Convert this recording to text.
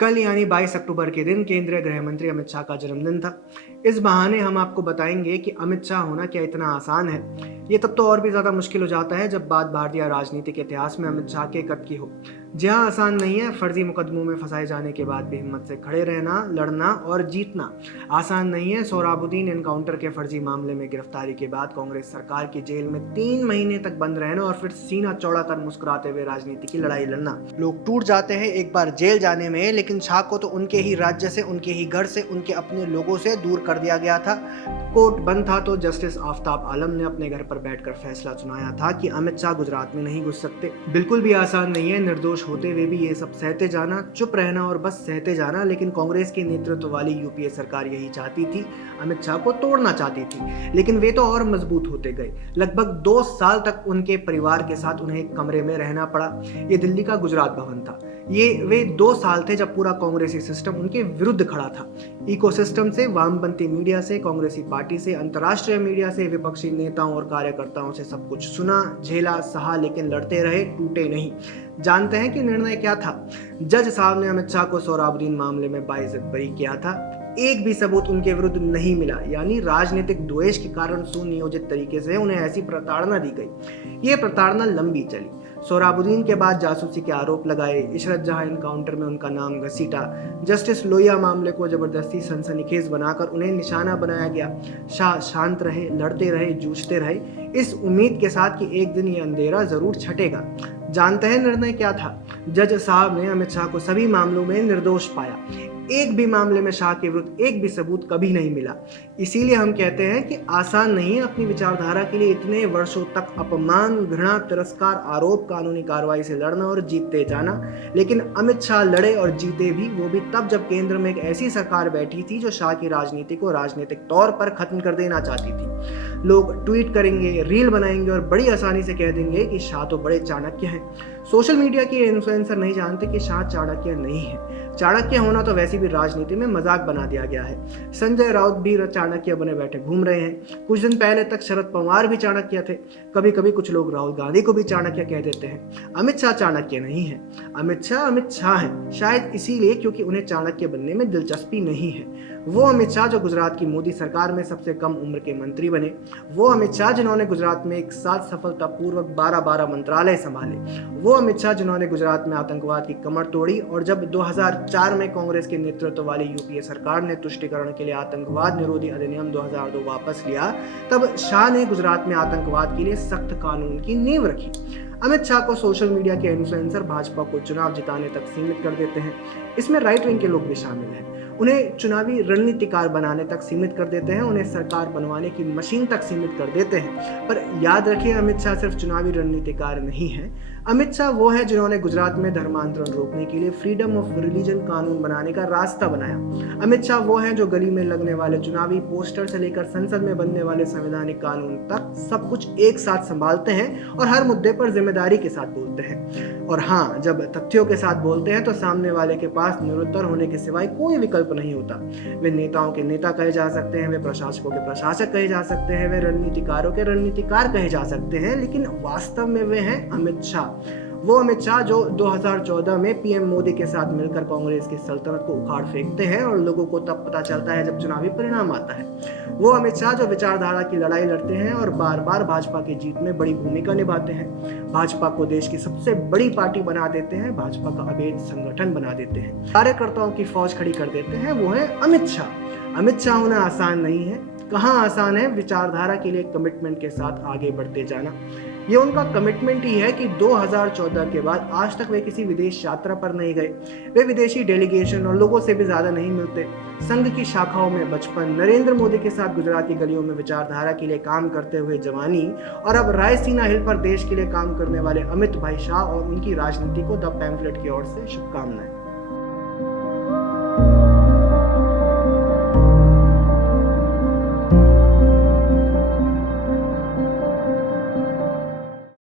कल यानी 22 अक्टूबर के दिन केंद्रीय गृह मंत्री अमित शाह का जन्मदिन था। इस बहाने हम आपको बताएंगे कि अमित शाह होना क्या इतना आसान है। ये तब तो और भी ज़्यादा मुश्किल हो जाता है जब बात भारतीय राजनीति के इतिहास में अमित शाह के कद की हो। जी हाँ, आसान नहीं है। फर्जी मुकदमों में फंसाए जाने के बाद भी हिम्मत से खड़े रहना, लड़ना और जीतना आसान नहीं है। सोहराबुद्दीन एनकाउंटर के फर्जी मामले में गिरफ्तारी के बाद कांग्रेस सरकार की जेल में 3 महीने तक बंद रहना और फिर सीना चौड़ा कर मुस्कुराते हुए राजनीति की लड़ाई लड़ना। लोग टूट जाते हैं एक बार जेल जाने में, लेकिन शाह को तो उनके ही राज्य से, उनके ही घर से, उनके अपने लोगों से दूर कर दिया गया था। कोर्ट बंद था तो जस्टिस आफ्ताब आलम ने अपने घर पर बैठकर फैसला सुनाया था कि अमित शाह गुजरात में नहीं घुस सकते। बिल्कुल भी आसान नहीं है निर्दोष होते हुए भी ये सब सहते जाना, चुप रहना और बस सहते जाना। लेकिन कांग्रेस की नेतृत्व वाली यूपीए सरकार यही चाहती थी, अमित शाह को तोड़ना चाहती थी। लेकिन वे तो और मजबूत होते गए। लगभग 2 साल तक उनके परिवार के साथ उन्हें एक कमरे में रहना पड़ा। ये दिल्ली का गुजरात भवन था। ये वे 2 साल थे जब पूरा कांग्रेसी सिस्टम उनके विरुद्ध खड़ा था। इकोसिस्टम से, वामपंथी मीडिया से, कांग्रेसी पार्टी से, अंतर्राष्ट्रीय मीडिया से, विपक्षी नेताओं और कार्यकर्ताओं से सब कुछ सुना, झेला, सहा, लेकिन लड़ते रहे, टूटे नहीं। जानते हैं कि निर्णय क्या था? जज साहब ने अमित शाह को सोहराबुद्दीन मामले में बाइज्जत बरी किया था। एक भी सबूत उनके विरुद्ध नहीं मिला, यानी राजनीतिक द्वेष के कारण सुनियोजित तरीके से उन्हें ऐसी प्रताड़ना दी गई। ये प्रताड़ना लंबी चली। सोहराबुद्दीन के बाद जासूसी के आरोप लगाए, इशरत जहां एनकाउंटर में उनका नाम घसीटा, जस्टिस लोहिया मामले को जबरदस्ती सनसनीखेज बनाकर उन्हें निशाना बनाया गया। शाह शांत रहे, लड़ते रहे, जूझते रहे, इस उम्मीद के साथ कि एक दिन ये अंधेरा जरूर छटेगा। जानते हैं निर्णय क्या था? जज साहब ने अमित शाह को सभी मामलों में निर्दोष पाया। एक भी मामले में शाह के विरुद्ध एक भी सबूत कभी नहीं मिला। इसीलिए हम कहते हैं कि आसान नहीं है अपनी विचारधारा के लिए इतने वर्षों तक अपमान, घृणा, तिरस्कार, आरोप, कानूनी कार्रवाई से लड़ना और जीतते जाना। लेकिन अमित शाह लड़े और जीते भी, वो भी तब जब केंद्र में एक ऐसी सरकार बैठी थी जो शाह की राजनीति को राजनीतिक तौर पर खत्म कर देना चाहती थी। लोग ट्वीट करेंगे, रील बनाएंगे और बड़ी आसानी से कह देंगे कि शाह तो बड़े चाणक्य हैं। सोशल मीडिया के इन्फ्लुएंसर नहीं जानते कि शाह चाणक्य नहीं है। चाणक्य होना तो वैसे भी राजनीति में मजाक बना दिया गया है। संजय राउत भी चाणक्य बने बैठे घूम रहे हैं। कुछ दिन पहले तक शरद पवार भी चाणक्य थे। कभी कभी कुछ लोग राहुल गांधी को भी चाणक्य कह देते हैं। अमित शाह चाणक्य नहीं है। अमित शाह है, शायद इसीलिए क्योंकि उन्हें चाणक्य बनने में दिलचस्पी नहीं है। वो अमित शाह जो गुजरात की मोदी सरकार में सबसे कम उम्र के मंत्री बने। वो अमित शाह जिन्होंने गुजरात में एक साथ सफलतापूर्वक 12 मंत्रालय संभाले। वो अमित शाह जिन्होंने गुजरात में आतंकवाद की कमर तोड़ी और जब 2004 में कांग्रेस के नेतृत्व वाली यूपीए सरकार ने तुष्टिकरण के लिए आतंकवाद निरोधी अधिनियम 2002 वापस लिया, तब शाह ने गुजरात में आतंकवाद के लिए सख्त कानून की नींव रखी। अमित शाह को सोशल मीडिया के इन्फ्लुएंसर भाजपा को चुनाव जिताने तक सीमित कर देते हैं। इसमें राइट विंग के लोग भी शामिल हैं। उन्हें चुनावी रणनीतिकार बनाने तक सीमित कर देते हैं, उन्हें सरकार बनवाने की मशीन तक सीमित कर देते हैं। पर याद रखिए, अमित शाह सिर्फ चुनावी रणनीतिकार नहीं है। अमित शाह वो है जिन्होंने गुजरात में धर्मांतरण रोकने के लिए फ्रीडम ऑफ रिलीजन कानून बनाने का रास्ता बनाया। अमित शाह वो है जो गली में लगने वाले चुनावी पोस्टर से लेकर संसद में बनने वाले संवैधानिक कानून तक सब कुछ एक साथ संभालते हैं और हर मुद्दे पर जिम्मेदारी के साथ बोलते हैं। और हाँ, जब तथ्यों के साथ बोलते हैं तो सामने वाले के पास निरुत्तर होने के सिवाय कोई विकल्प नहीं होता। वे नेताओं के नेता कहे जा सकते हैं, वे प्रशासकों के प्रशासक कहे जा सकते हैं, वे रणनीतिकारों के रणनीतिकार कहे जा सकते हैं, लेकिन वास्तव में वे हैं अमित शाह। वो अमित शाह जो 2014 में पीएम मोदी के साथ मिलकर कांग्रेस की सल्तनत को उखाड़ फेंकते हैं और लोगों को तब पता चलता है जब चुनावी परिणाम आता है। वो अमित शाह जो विचारधारा की लड़ाई लड़ते हैं और बार बार भाजपा की जीत में बड़ी भूमिका निभाते हैं। भाजपा को देश की सबसे बड़ी पार्टी बना देते हैं, भाजपा का अभेद संगठन बना देते हैं, कार्यकर्ताओं की फौज खड़ी कर देते हैं। वो है अमित शाह। अमित शाह होना आसान नहीं है। कहाँ आसान है विचारधारा के लिए कमिटमेंट के साथ आगे बढ़ते जाना। ये उनका कमिटमेंट ही है कि 2014 के बाद आज तक वे किसी विदेश यात्रा पर नहीं गए। वे विदेशी डेलीगेशन और लोगों से भी ज्यादा नहीं मिलते। संघ की शाखाओं में बचपन, नरेंद्र मोदी के साथ गुजरात की गलियों में विचारधारा के लिए काम करते हुए जवानी और अब रायसीना हिल पर देश के लिए काम करने वाले अमित भाई शाह और उनकी राजनीति को द पैम्फलेट की ओर से शुभकामनाएं।